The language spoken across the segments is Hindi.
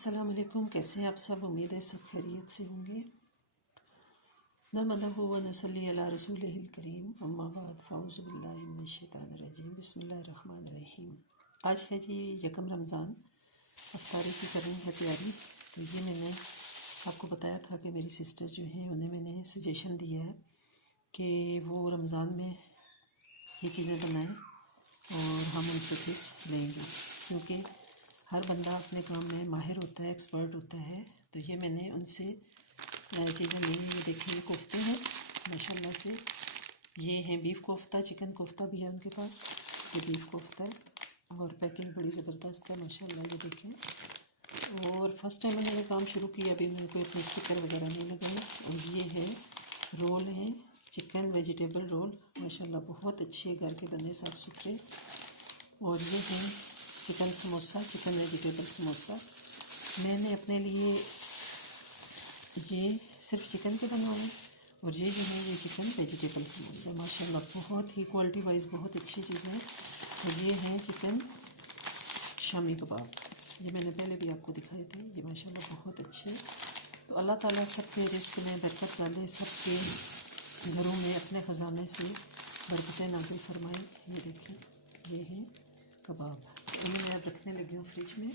अस्सलाम वालेकुम। कैसे हैं आप सब? उम्मीद है सब खैरियत से होंगे। नहमदुहु व नसल्ली अला रसूलिहिल करीम, अम्मा बाद, फ़अऊज़ु बिल्लाहि मिनश शैतानिर रजीम, बिस्मिल्लाहिर रहमानिर रहीम। आज है जी यकम रमज़ान। अफ्तारी की कर रही है तैयारी। तो ये मैंने आपको बताया था कि मेरी सिस्टर जो हैं उन्हें मैंने सजेशन दिया है कि वो रमज़ान में ये चीज़ें बनाएं और हम उनसे फिर लेंगे, क्योंकि हर बंदा अपने काम में माहिर होता है, एक्सपर्ट होता है। तो ये मैंने उनसे चीज़ें ली हैं। ये देखिए, ये कोफ्ते हैं माशाल्लाह से। ये हैं बीफ कोफ्ता, चिकन कोफ्ता भी है उनके पास। ये बीफ कोफ्ता है और पैकिंग बड़ी ज़बरदस्त है माशाल्लाह। ये देखें, और फर्स्ट टाइम मैंने ये काम शुरू किया, अभी मैंने कोई अपने स्टिकर वगैरह नहीं लगाए। और ये है रोल हैं, चिकन वेजिटेबल रोल माशाल्लाह, बहुत अच्छे घर के बने, साफ़ सुथरे। और ये हैं chicken samosa, chicken vegetable samosa. मैंने अपने लिए ये सिर्फ चिकन के बनवाए। और ये जो है ये चिकन वेजिटेबल समोसा माशाल्लाह, बहुत ही क्वालिटी वाइज बहुत अच्छी चीज़ें हैं। और ये हैं चिकन शामी कबाब, ये मैंने पहले भी आपको दिखाए थे। ये माशाल्लाह बहुत अच्छे। तो अल्लाह ताला सबके रिस्क में बरकत डाले, सबके घरों में अपने ख़जाने से बरकतें नाजिल फरमाए। ये देखिए, ये हैं कबाब। इन्हें मैं रखने लगी हूँ फ्रिज में।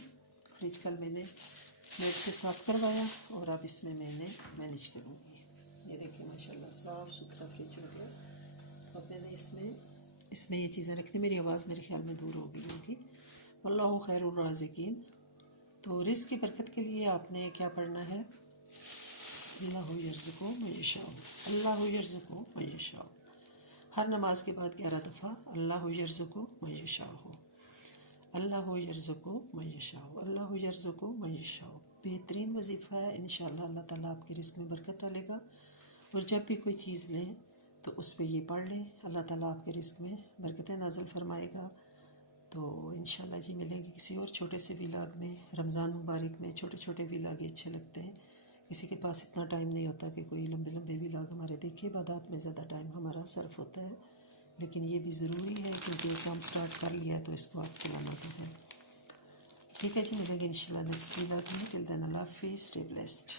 फ्रिज कल मैंने नेट से साफ़ करवाया और अब इसमें मैंने मैनेज करूँगी। ये देखिए माशाल्लाह साफ़ सुथरा फ्रिज हो गया। अब मैंने इसमें ये चीज़ें रखनी। मेरी आवाज़ मेरे ख्याल में दूर हो गई होगी। वल्लाहु खैरुर राज़िकीन। तो रिज़्क़ की बरकत के लिए आपने क्या पढ़ना है? अल्लाहु यर्ज़ुक़ु मन यशाअ, अल्लाहु यर्ज़ुक़ु मन यशाअ। हर नमाज के बाद 11 दफ़ा अल्लाहु यर्ज़ुक़ु मन यशाअ, अल्लाहु यर्ज़ुक़ु मन यशाअ, अल्लाहु यर्ज़ुक़ु मन यशाअ। बेहतरीन वजीफ़ा है। इंशाअल्लाह अल्लाह ताला आपके रिस्क में बरकत डालेगा। और जब भी कोई चीज़ लें तो उस पर ये पढ़ लें, अल्लाह ताला आपके रिस्क में बरकतें नाज़िल फरमाएगा। तो इंशाअल्लाह जी मिलेंगे किसी और छोटे से व्लॉग में। रमज़ान मुबारक में छोटे छोटे व्लॉग ही अच्छे लगते हैं। किसी के पास इतना टाइम नहीं होता कि कोई लंबे लंबे व्लॉग हमारे देखे। इबादत में ज़्यादा टाइम हमारा सर्फ होता है, लेकिन ये भी ज़रूरी है क्योंकि ये काम स्टार्ट कर लिया तो इसको आप चलाना तो है। ठीक है जी, मिलेंगे इंशाल्लाह नेक्स्ट व्लॉग में। टिल देन अल्लाह हाफिज़, स्टे ब्लेस्ड।